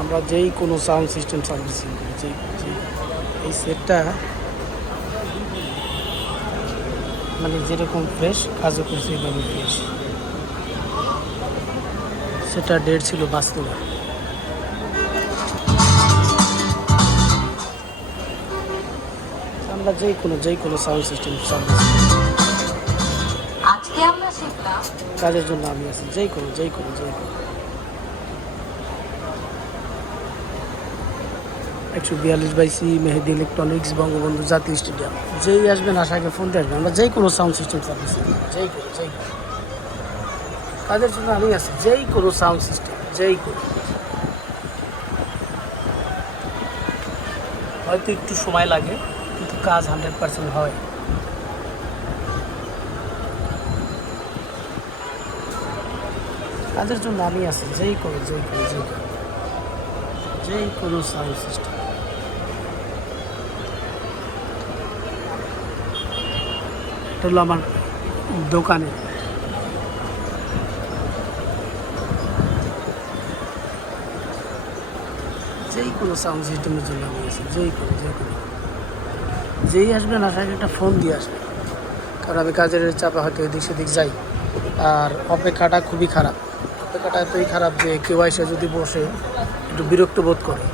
আমরা যেই কোনো সাউন্ড সিস্টেম সার্ভিসিং করি যেই এই সেটটা মানে যেরকম ফ্রেশ কাজও করছে এইভাবে ফ্রেশ সেটা ডেট ছিল বাস্তবে আমরা যেই কোনো যেই কোনো সাউন্ড সিস্টেম সার্ভিস আজকে আমরা কাজের জন্য আমি আছি যেই কোনো যেই কোনো যেই কোনো। একশো বিয়াল্লিশ by C, Mehedi electronics, Bangabandhu জাতীয় স্টেডিয়াম। যেই আসবেন আশাকে ফোন দিয়ে আসবেন। আমরা যেই কোনো সাউন্ড সিস্টেম সার্ভিস যেই কোনো যেই কোনো। কাজের জন্য আমি আছি, যেই কোনো সাউন্ড সিস্টেম যেই কোনো। হয়তো একটু সময় লাগে, কিন্তু কাজ হান্ড্রেড পার্সেন্ট হয়। কাজের জন্য আমি আছি, যেই কোনো যেই কোনো যেই কোনো। যেই কোনো সাউন্ড সিস্টেম এটা হলো আমার দোকানে। যেই কোনো সাউন্ড সিস্টেমের জন্য আমি যেই কোনো, যে কোনো। যেই আসবেন আসাকে একটা ফোন দিয়ে আসবেন কারণ আমি কাজের চাপে হয়তো এদিক সেদিক যাই। আর অপেক্ষাটা খুবই খারাপ। অপেক্ষাটা এতই খারাপ যে কেউ এসে যদি বসে একটু বিরক্ত বোধ করে।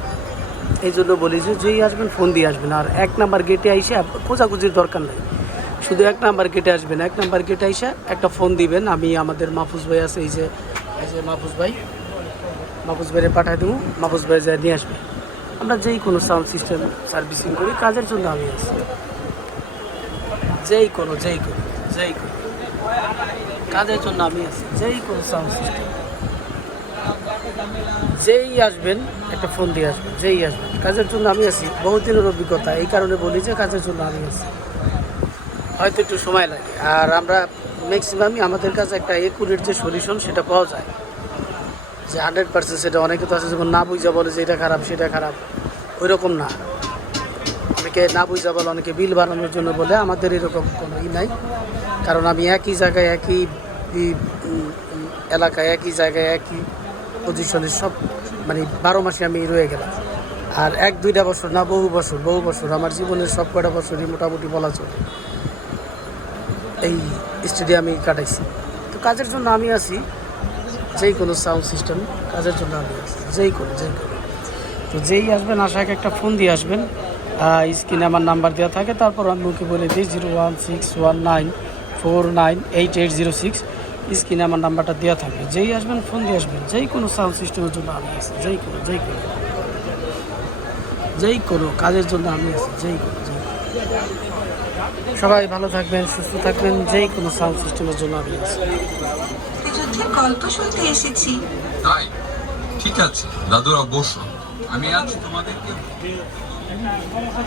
এই জন্য বলি যে যেই আসবেন ফোন দিয়ে আসবেন। আর এক নাম্বার গেটে আইসে খোঁজাখুঁজির দরকার নেই। শুধু এক নাম্বার গেটে আসবেন, এক নাম্বার গেটে আইসে একটা ফোন দিবেন, আমি আমাদের মাহফুজ ভাই আছে, এই যে এই যে মাহফুজ ভাই। মাহফুজ ভাইরে পাঠাই দেবো, মাহফুজ ভাই যা নিয়ে আসবে। আমরা যেই কোনো সাউন্ড সিস্টেম সার্ভিসিং করি, কাজের জন্য আমি আছি। যেই কোনো যেই কোনো যেই কোনো। কাজের জন্য আমি আছি, যেই কোনো সাউন্ড সিস্টেম যেই আসবেন, একটা ফোন দিয়ে আসবেন, যেই আসবেন, কাজের জন্য আমি আছি। বহুদিনের অভিজ্ঞতা, এই কারণে বলি যে কাজের জন্য আমি আছি। হয়তো একটু সময় লাগে। আর আমরা ম্যাক্সিমামই আমাদের কাছে একটা একুরেট যে সলিউশন সেটা পাওয়া যায়। যে হান্ড্রেড পার্সেন্ট সেটা অনেকে তো আছে যখন না বুঝা বলে যে এটা খারাপ, সেটা খারাপ। ওই রকম না। অনেকে না বুঝা বলে, অনেকে বিল বানানোর জন্য বলে, আমাদের এরকম কোনো ই নাই। কারণ আমি একই জায়গায়, একই এলাকায়, একই জায়গায়, একই পজিশনে সব মানে বারো মাসে আমি রয়ে গেলাম। আর এক দুইটা বছর না, বহু বছর বহু বছর আমার জীবনের সব কয়টা বছরই মোটামুটি বলা চলে। এই স্টেডিয়ামে কাটাইছি। তো কাজের জন্য আমি আছি যেই কোনো সাউন্ড সিস্টেম কাজের জন্য আমি আছি যেই কোনো যেই কোনো তো যেই আসবেন আশাকে একটা ফোন দিয়ে আসবেন। স্ক্রিনে আমার নাম্বার দেওয়া থাকে, তারপর আমি মুখে বলে দিই zero one six one nine four nine eight eight zero six স্ক্রিনে আমার নাম্বারটা দেওয়া থাকে যেই আসবেন ফোন দিয়ে আসবেন। যেই কোনো সাউন্ড সিস্টেমের জন্য আমি আছি যেই কোনো যেই কোনো যেই কোনো কাজের জন্য আমি আছি যেই কোনো যেই কোনো সবাই ভালো থাকবেন সুস্থ থাকবেন যেই কোনো সাউন্ড সিস্টেমের জন্য আমি আছি। যুদ্ধের গল্প শুনতে এসেছি। তাই? ঠিক আছে। দাদুরা বসো। আমি আজ তোমাদেরকে।